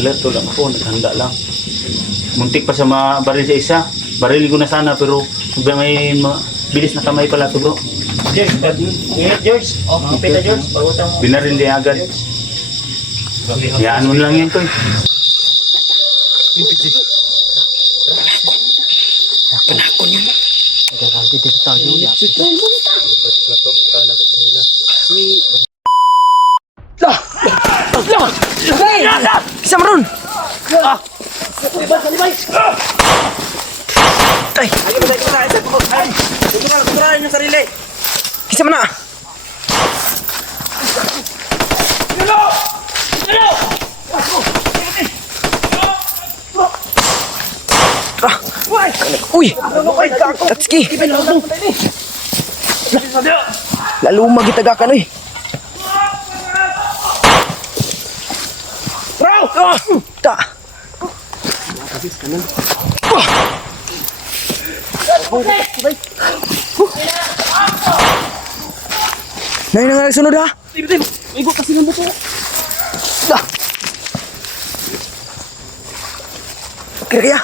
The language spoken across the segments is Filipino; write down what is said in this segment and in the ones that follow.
Alerto lang ako, naghanda lang. Muntik pa sa baril sa isa. Baril ko na sana pero may bilis na kamay pala to bro. George, ingat George. Oh, kapita George. Pagutang mo. Binaril din agad. Hayaan mo lang yan to. Panakon yun. Nagkakagid dito tayo. Isa maron. Ay, kisa mana? Uy, Tatsuki. Lalu magitagakan eh. Tak. Nah, ini nggak sunod ha? Ibu kasih ng buto. Dah. Kira-kira.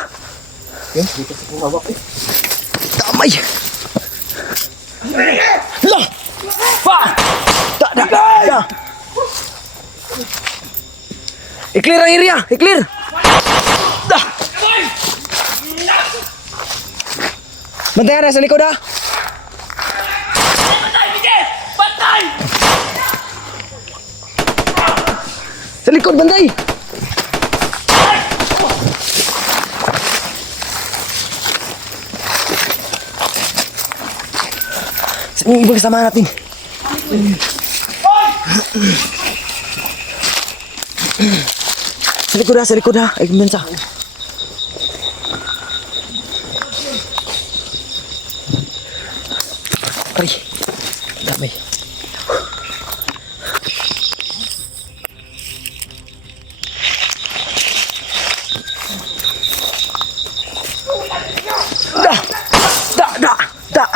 Damai. Lah. Wah. Tak. Dah. Iklir ang area, iklir. Dah. Bantayan na sa likod ha. Patay! Sa likod, bantay. Saan yung ibang kasama natin? Sa likod ha. Ay, kumensa. Ay, damay. Da.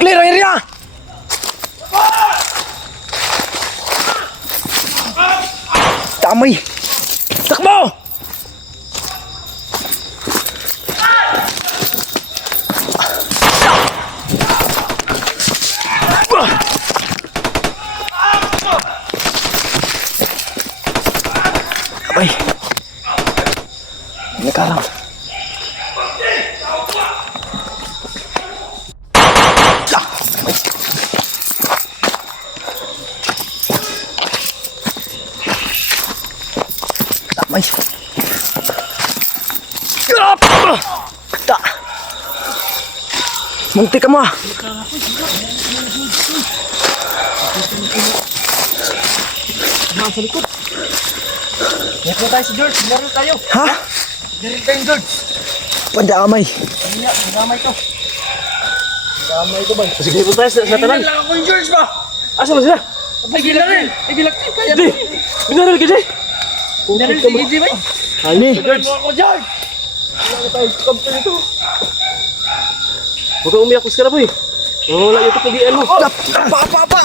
Clear ang area. Damay. Takbo! Abay. Nakarang. Damay. Tak. Munti ka mo ah. Sa likod. Meron tayo si George. Meron tayo. Ha? Meron tayong George. Pandamay. Damay to. Damay to ba? Sige po tayo sa tanan. Lang ako yung George ba? Asa ba sila? Nagilak rin. Nagilak rin. Kaya rin. Binaril ka dyan. Binaril si EJ ba? Ani. George. Ako George. Wala tayo sa kampo nito. Huwag kang umiyak ka na po eh. Wala yung kapagian mo. Pa.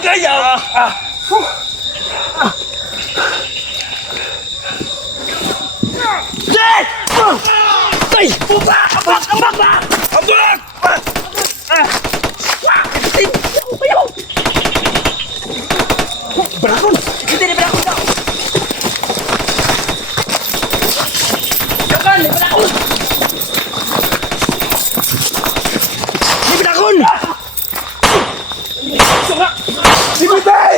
Gaya! Jet! Tay! Abak! Berakun! Kita ni berakun kau! Jangan, ni berakun! Ni berakun! Sungai! Dibitai!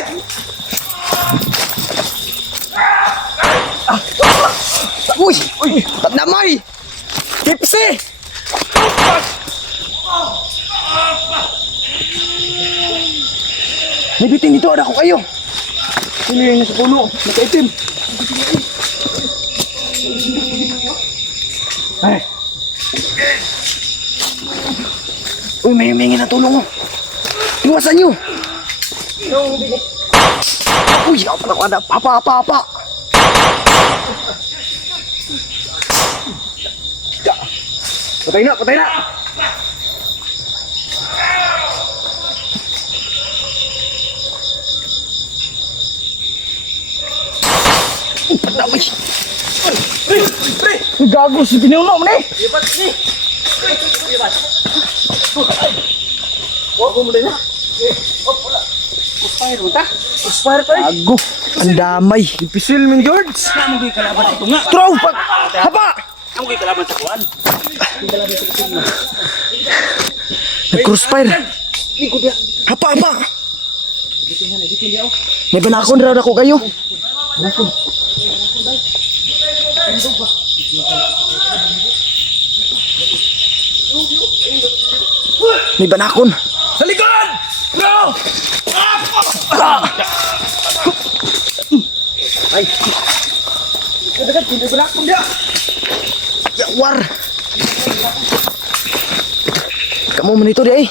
Uy! Pandamay! Pipsi! Nabitin dito, ada ko kayo. Sino yung nasa puno? Nakaitim. Ay. Uy, may humingi ng tulong mo. Iwasan nyo. Uy, ako na. Papa. Patay na. Gago si pinuno mo ni. Gago. Ang damay. Ipisil min George. Amo ko'y kalaban sa tunga. Throw pag. Hapa. Amo ko'y kalaban sa kuan. Nag-crossfire. Hapa, hapa. May banakon raw ako kayo. May banakon. Sa likod! Bro! Ay. Kadagat, hindi ba nakong dia? Yawar. Kamu menito di ay.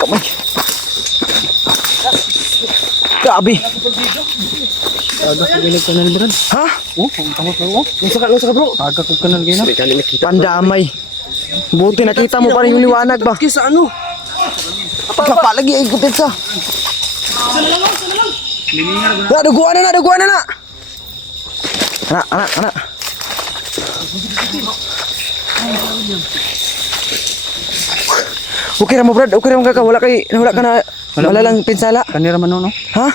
Kamay. Grabe. Aga ko ginig kanal diran. Ha? Oh, kung tamo ko. Nasa ka bro. Aga ko kanal gina. Pandamay. Buti nakita mo pa rin yung liwanag ba? Kisa ano? Kapa lagi ay gupit sa. Na duguan na, duguan na. Anak. Okay ra mo Brad, okay ra mo kaka, wala ka na malalang pinsala. Kanira man no. Ha?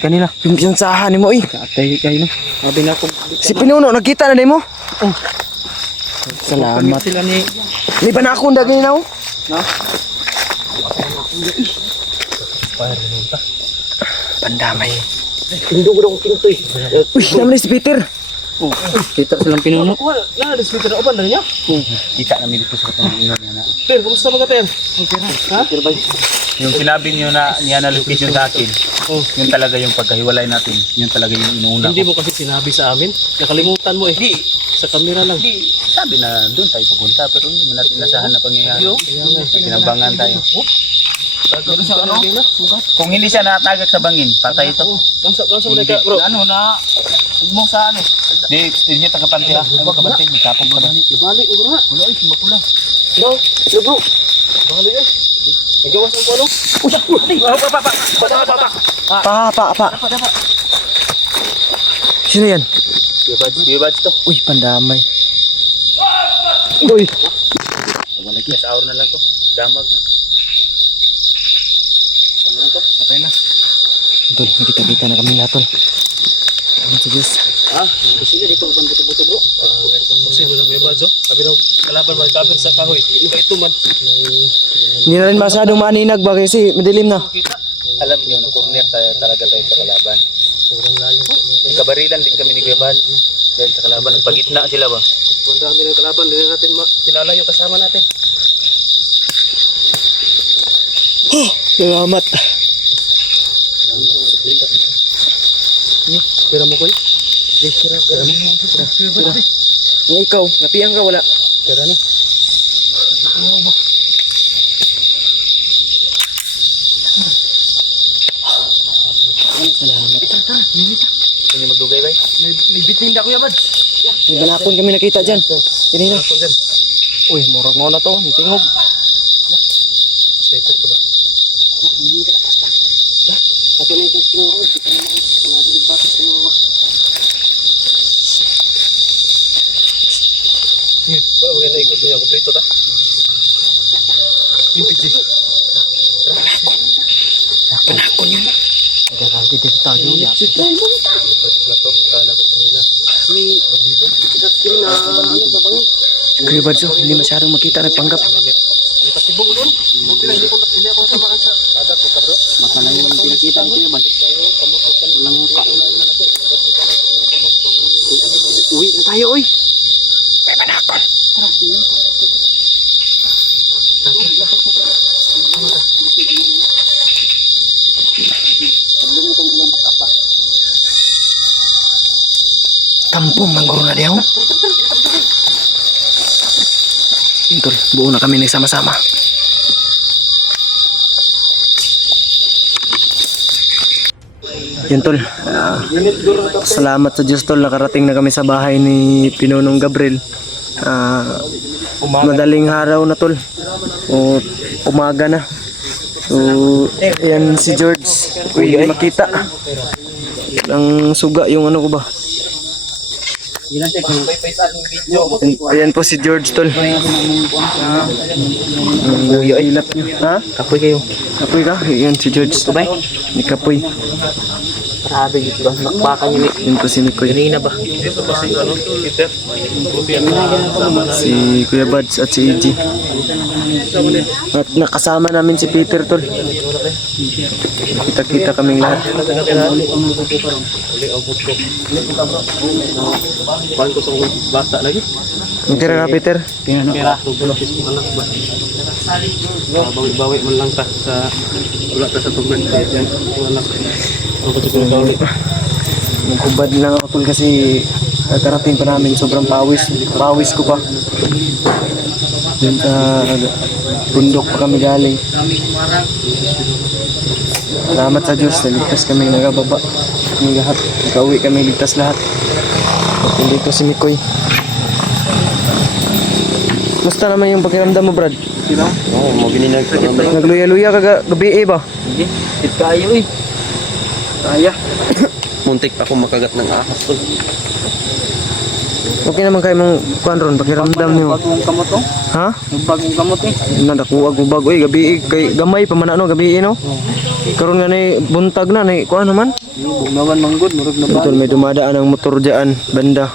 Kanila. Yung sahan mo eh. Atay kay no. Abi na ko. Si Pinuno nakita na nimo? Oh. Salamat. Sila ni May banakon dagay na oh. na. Pandamay. Tindo ko dong kintoy. Uy, naman si Peter. Oh, kita silang pinuno. Na, speaker na uban na niya. Kita namin dito sa katong ingon niya na. Per, kumusta mga per? Okay na. Ha? Per bay. Yung sinabi niyo na niya na location sa akin. Yun talaga yung pagkahiwalay natin. Yun talaga yung inuuna Hindi ko. mo kasi sinabi sa amin. Nakalimutan mo eh. Sa kamera lang. Sabi na doon tayo pupunta pero hindi mo natin nasahan na pangyayari. Kaya nga. Tinambangan tayo. Ano sa ano? Kung hindi siya natagak sa bangin, patay ito. Kamsa mo ka bro. Ano na? Mo sa ano? Di, hindi tagapante ha. Ay, magkapante, may kapong pa na. Balik bro nga. Wala ay, sumakula. Bro, bro. Balik eh. Nagawas ang ano? Pa. Sino yan? Kuya Bads to. Uy, pandamay. Uy. Yes, hour na lang to. Damag na. Saan na to? Patay na. Tol, nakita-kita na kami lahat tol. Salamat sa Diyos. Kasi dito uban buto-buto bro. Kasi wala may badyo. Sabi daw kalaban man cover sa kahoy. Ito man. Hindi na rin masyadong maninag ba kasi madilim na. Alam niyo, na corner tayo talaga tayo sa kalaban. Kabarilan din kami ni Kuya Bad. Dahil sa kalaban, nagpagitna sila ba? Ang dami ng kalaban, hindi natin kilala yung kasama natin. Salamat. Pira mo ko eh. Pira mo. Nga ikaw, napiyang ka wala. Pira ni. Salamat. Hindi magdugay ba? May bitin da Kuya Bad. May banakon kami nakita dyan. Kanina. Uy, murag mo na to. Tingog. Straight to ba? Ato na yung tingog. Di ka naman nabilig batas na mga. Wala, wala na ikot niya. Kompleto ta. Yung PG. Banakon yun. Nagkakalti dito tayo. Plato. Kala ko kanina. Dito. Kuya Badzo, hindi masyadong makita nagpanggap. May patibong doon. Buti lang hindi ako samaan sa kada ko kabro. Mata lang yung pinakita ko yung bad. Walang muka. Uwi na tayo oy. May banakon. Kampung mangguro na diyaw. Tol, buo na kami nagsama-sama. Yun tol, salamat sa Diyos tol, nakarating na kami sa bahay ni Pinunong Gabriel. Madaling araw na tol, o umaga na. So, yan si George. Uy, hindi makita. Ang suga yung ano ko ba? Ayan po si George tol. Ilap niyo. Ha? Kapoy kayo. Kapoy ka? Ayan si George. Kabay? Ni Kapoy. Grabe dito. Nakbaka niyo. Ayan po si Nikoy. Kanina ba? Si Kuya Bads at si EG. At nakasama namin si Peter tol. Kita-kita kaming lahat. Paano ko sa bata lagi? Magkira ka Peter? Pera. Bawi-bawi mo lang ka sa wala ka sa tugman. Yan. Anak. Ang pagkukulang ulit. Nagkubad lang ako tol kasi karating pa namin sobrang pawis ko pa. Dun sa bundok pa kami galing. Salamat sa Diyos, naligtas kami nagababa. Kami lahat, nakauwi kami ligtas lahat. At dito si Mikoy. Musta naman yung pakiramdam mo Brad? Oo, mo gininag. Nagluya-luya ka gabi ba? Hindi. It kayo eh. Kaya. Muntik pa akong makagat ng ahas to. Okay naman kayo mong kuhan ron, pakiramdam niyo. Bagong kamot to? Ha? Yung bagong kamot eh. Nadakuwag mo bago gabi kay gamay pa man ano gabi no. Karon nga ni buntag na ni kuan naman. Bugnawan manggod, murag na ba? Ito may dumadaan ang motor diyan banda.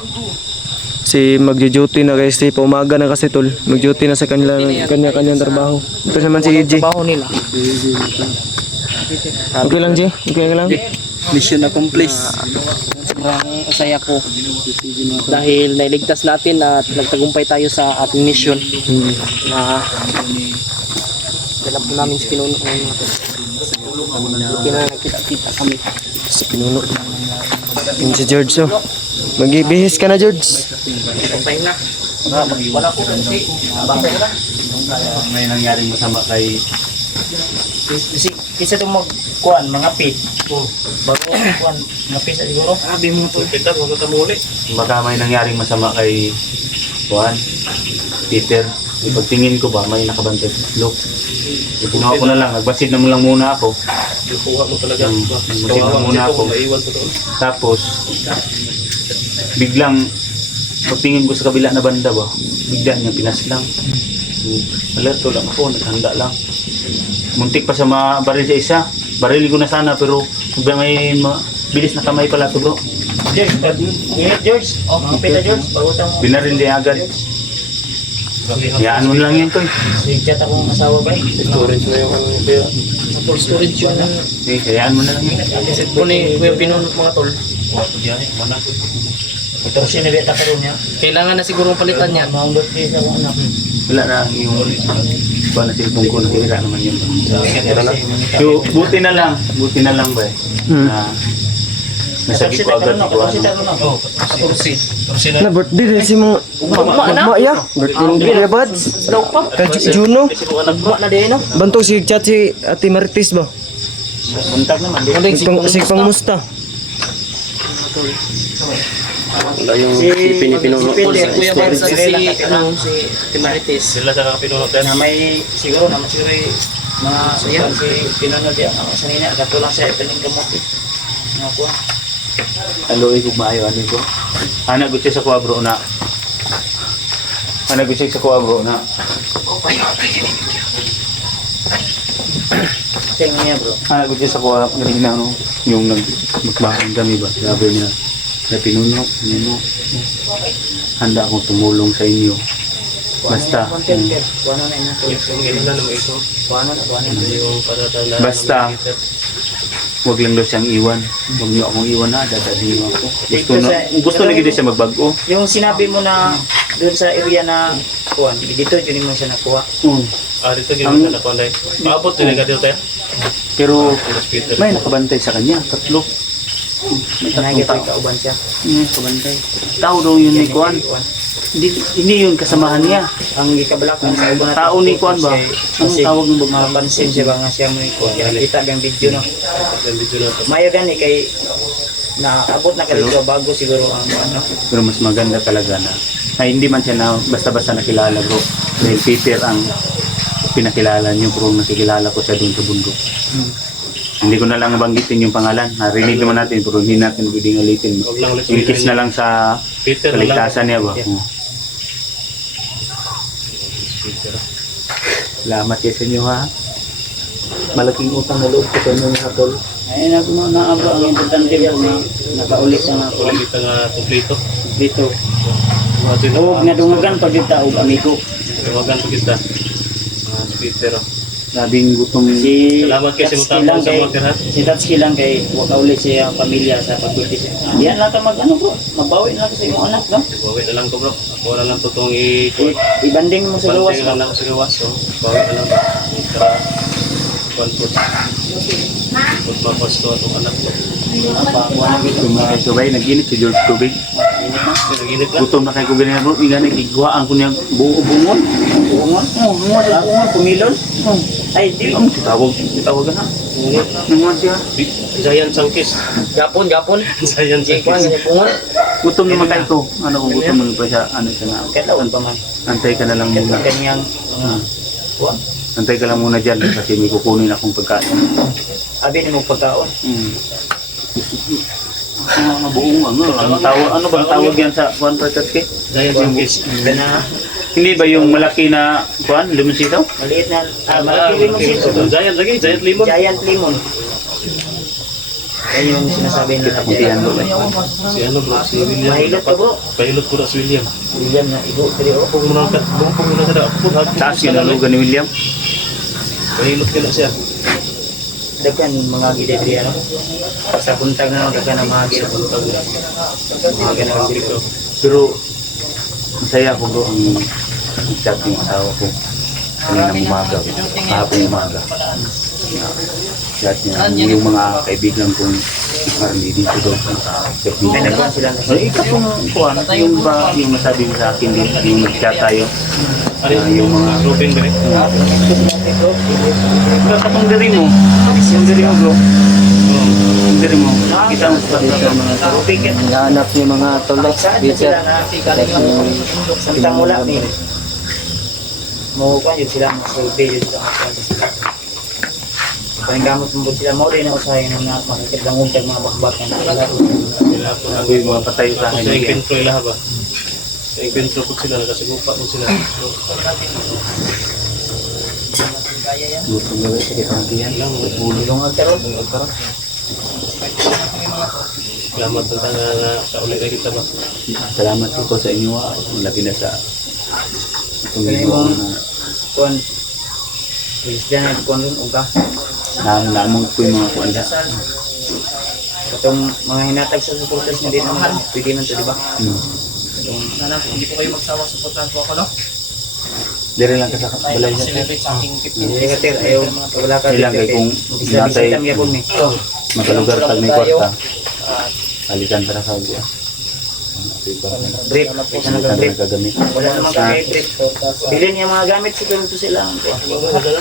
Si magjo-duty na guys, si umaga na kasi tol. Mag-duty na sa kanya-kanyang trabaho. Ito naman si EJ. Trabaho nila. Okay lang G, okay lang. Mission accomplished. Sobrang saya ko dahil nailigtas natin at nagtagumpay tayo sa ating mission na dala po namin si Pinuno ngayon natin. Okay na nagkita-kita kami. Si Pinuno. Yung si George oh. Magbihis ka na George. Tayo na. Wala ko kasi. May nangyaring masama kay Kasi itong magkuhan, mga pit. Bago magkuhan, mga pit sa siguro. Sabi mo ito. Pitar, huwag ka muli. baka may nangyaring masama kay Juan, Peter. Pagtingin ko ba, may nakabantay sa look. Ginawa ko na lang, nagbasid na mo lang muna ako. Kuha mo talaga. Nagbasid na muna ako. Maiwan ko doon. Tapos, biglang, pagtingin ko sa kabila na banda ba, biglang niya pinaslang. Alerto lang ako, naghanda lang. Muntik pa siya mabaril sa isa. Baril ko na sana, pero may bilis na kamay pala to bro. George, ingat George. Oh, kapita George. Pagutang mo. Binaril niya agad. Hayaan mo na lang yan, Toy. Chat akong asawa ba? Storage na yung ano. Full storage yun. Hayaan mo na lang yan. Kung ni Kuya Pinuno mga tol. Ito siya nabita ka rin niya. Kailangan na siguro palitan niya. Mahulot kayo sa mga anak. Wala na yung ba na cellphone ko, nakikita naman yun. So, buti na lang ba eh. Nasabi ko agad ko ano. Na birthday din si mo. Ugma ya. Birthday ni Kuya Bads. Daw pa. Kay Juno. Ugma na din no. Bantog si chat si Ate Marites ba? Buntag naman. Si Pangmusta. Si Pinuno si Kuya Bans at si Timarites. Sila sa Pinuno na may siguro na siguro mga suyan si Pinuno dia sa nina katulang sa taning gamot. Nga ko. Aloy ko maayo ano ko. Ana gutsi sa kuha bro na. Ana gutsi sa kuha bro na. Kasi niya bro. Ana gutsi sa kuha ganina no yung nagmukbang kami ba. Sabi niya na Pinuno, handa akong tumulong sa inyo. Basta basta wag lang daw siyang iwan. Wag niyo akong iwan na, dadalhin ako. Gusto na gid siya magbago. Yung sinabi mo na doon sa area na kuan, dito yun mo siya nakuha. Dito gyud na nakuha dai. Maabot din ka dito tayo. Pero may nakabantay sa kanya, tatlo. May tatlong kauban siya. Kabantay. Tao daw yun ni Kuan. Hindi yun kasamahan niya. Ang gikabalakan sa uban na Tao ni Kuan ba? Anong tawag ng mga pansin siya ba nga siya mo kuan. Kita yung video no. Maya gani kay naabot na dito bago siguro ang ano. Pero mas maganda talaga na hindi man siya na basta-basta nakilala bro. Dahil Peter ang pinakilala niyo bro, nakikilala ko siya doon sa bundok. Hindi ko na lang banggitin yung pangalan. Narinig naman natin pero hindi natin pwedeng ulitin. Huwag lang ulit In case na lang sa Peter na lang. kaligtasan niya ba? Oo. Salamat kayo sa inyo ha. Malaking utang na loob ko sa inyo ha, tol. Ayun ako mga naabro, ang importante po na nakaulit na ako Ulit kita nga kumplito. dito. Mga sino. Huwag na dungagan pag yung tao, amigo. Tawagan po kita. Mga Peter. Labing gutom. Salamat kayo sa Tatsuki utang lang sa kay- mga karat. Si Tatsuki lang kay huwag ka ulit siya ang pamilya sa pagbuntis. Diyan lang ka mag ano bro, mabawi na ka sa iyong anak no? Bawi na lang ko bro. Ako na lang totoong Ibanding mo sa gawas Bantay mo. lang ako sa gawas. So, bawi na lang. Para one foot. Foot mapasto atong anak ko. Subay, nag-init si George Tubig. Nag-init lang. Gutom na kayo ko ganyan bro. Iga na igwaan ko niya bungon. Bungon? Oh, bungon, pumilon. Ay, di. Ang tawag na. Nanguhan siya. Giant Chunkies. Gapon. Giant Kwan, Chunkies. bungon. Gutom naman kayo ko. Ano kung gutom naman pa siya. Ano siya na. Kailangan pa man. Antay ka na lang muna. Kanyang kuwan. Antay ka lang muna dyan kasi may kukunin akong pagkain. Abi ni mo pagkaon. Ano bang tawag yan sa kuwan Tatsuki? Giant Chunkies. Na Hindi ba yung malaki na kuwan, limonsito? maliit na malaki limon sito. Giant lagi. Giant lemon. Giant lemon. Yan yung sinasabi nila. Kuntihan mo ba? Si ano bro? Si William. Mahilot ka bro. Pahilot ko na si William. William na ibo. Pero Pag muna ka. Pag muna sa dapat. Taas yun ang lugan ni William. Pahilot ko na siya. daghan mga gidedri ano. Sa buntag na daghan ang mga gidedri. Mga ganang dito. Pero masaya ko bro ang chat yung asawa ko. Kaninang umaga, kahapon umaga. Chat niya, yung mga kaibigan kong marami dito doon sa May nagkuhan sila na Ay, ikaw kung kuhan, yung ba yung nasabi mo sa akin din, yung nag-chat tayo, yung mga Ruben ba rin? katong diri mo, yung diri mo bro, yung diri mo, kita mo sa mga Rupikit. Hinahanap niya mga tolak, Saan na teacher. sila na galing yung samtang mula ni mo pa yun sila mas rupik yun sila mas Kaya gamot mo sila mo rin ako sa yung mga makikit lang untag mga bakbak ng sila. Ako yung mga patay sa Sa akin. enkwentro ilaha ba? Sa enkwentro po sila, nakasigupa po sila. Gusto mo ba sa kitang tiyan? Bulong ang tarot. Salamat ng tanga na kaulit na kita ba? Salamat po sa inyo. Malaki na sa itong ginoo na Kuan. Kristiyan at kuan rin uga. namang po yung mga kuwan niya. Itong mga hinatag sa supporters niya din naman. Pwede man ito, di ba? Hindi po kayo magsawang supportan po ako, no? Dire lang ka sa balay niya. Celebrate sa aking 50. Hindi ka tir, ayaw. Wala ka Kailang kay kung natay Bisita mo yapon eh. makalugar pag may kwarta. Alikan tara sa ulo. Brief. Ano ka brief? Nagagamit. Wala naman kami brief. Bilhin niya mga gamit siguro ito sila.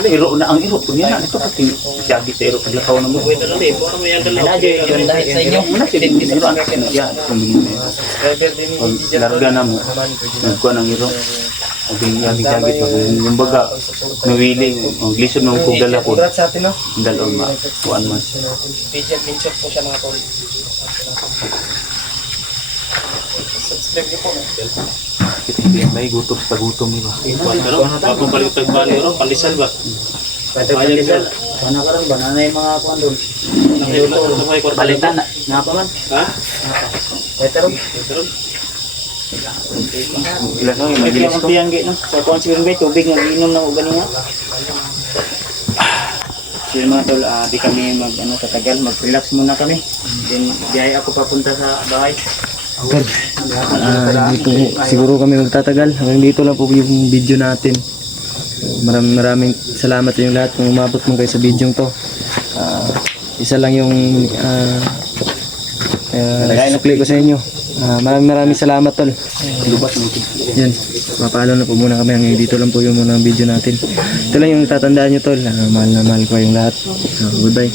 Iro na ang iro po niya. Ito pati siyagi sa iro paglakaw na mo. Wait, ano din? Para may andal Ano dyan yung dahil sa inyo? Muna si iro ang yan. Pag larga na mo, nagkuha ng iro. Ang yagi-yagi pa. Yung baga, nawili. Ang glisod ng kugdala ko. Congrats sa atin, no? Dalon ma. Kuan mas. Picture po siya mga tol. Subscribe niyo po. Kita may gutom sa gutom ni ba. Papabalik tagban ni Ron, pandesal ba? Pwede pa diesel. Sana ka rin, banana yung mga kuhan doon. Palitan na. Nga pa man. Ha? Pwede rin. Ilan no, yung Pwede magilis akong ko. tiyanggi no. Sa kuhan siguro ba, tubig nga giinom na ugan niya. Sige mga tol, di kami tatagal, mag-relax muna kami. Then, biyaya ako papunta sa bahay. Tol, dito siguro kami magtatagal. Hanggang dito lang po yung video natin. Maraming salamat sa inyong lahat kung umabot mo kayo sa video to. Isa lang yung sukli ko sa inyo. Maraming salamat tol. Yan, mapaalam na po muna kami. Hanggang dito lang po yung muna video natin. Ito lang yung tatandaan nyo tol. Mahal na mahal ko yung lahat. Goodbye.